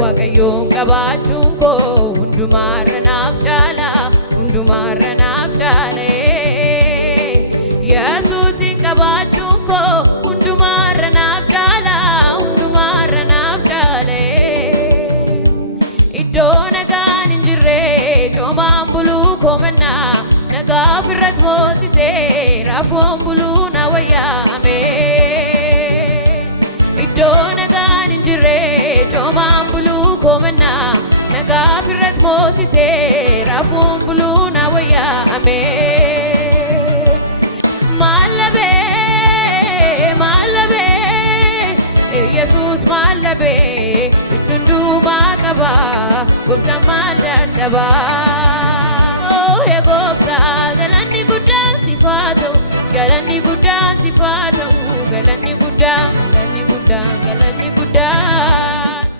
waaqayyoon qabaachuun koo hundumaarra naaf caala hundumaarra naaf caale Yesuusin qabaachuun koo hundumaarra naaf caala hundumaarra naaf caale iddoo nagaan hin jirre coomaan buluu koo mannaa nagaa ofirratti moosisee raafuun buluu na wayyaame iddoo nagaan hin jirre coomaan buluu koo mannaa nagaa ofirratti moosisee raafuun buluu na wayyaame mallabe Yesus mallabe dundumaa qaba gooftaan maal dadhaba oh ya gooftaa galanni guddaan siif haa ta'u galanni guddaan siif haa ta'u galanni guddaan galanni guddaan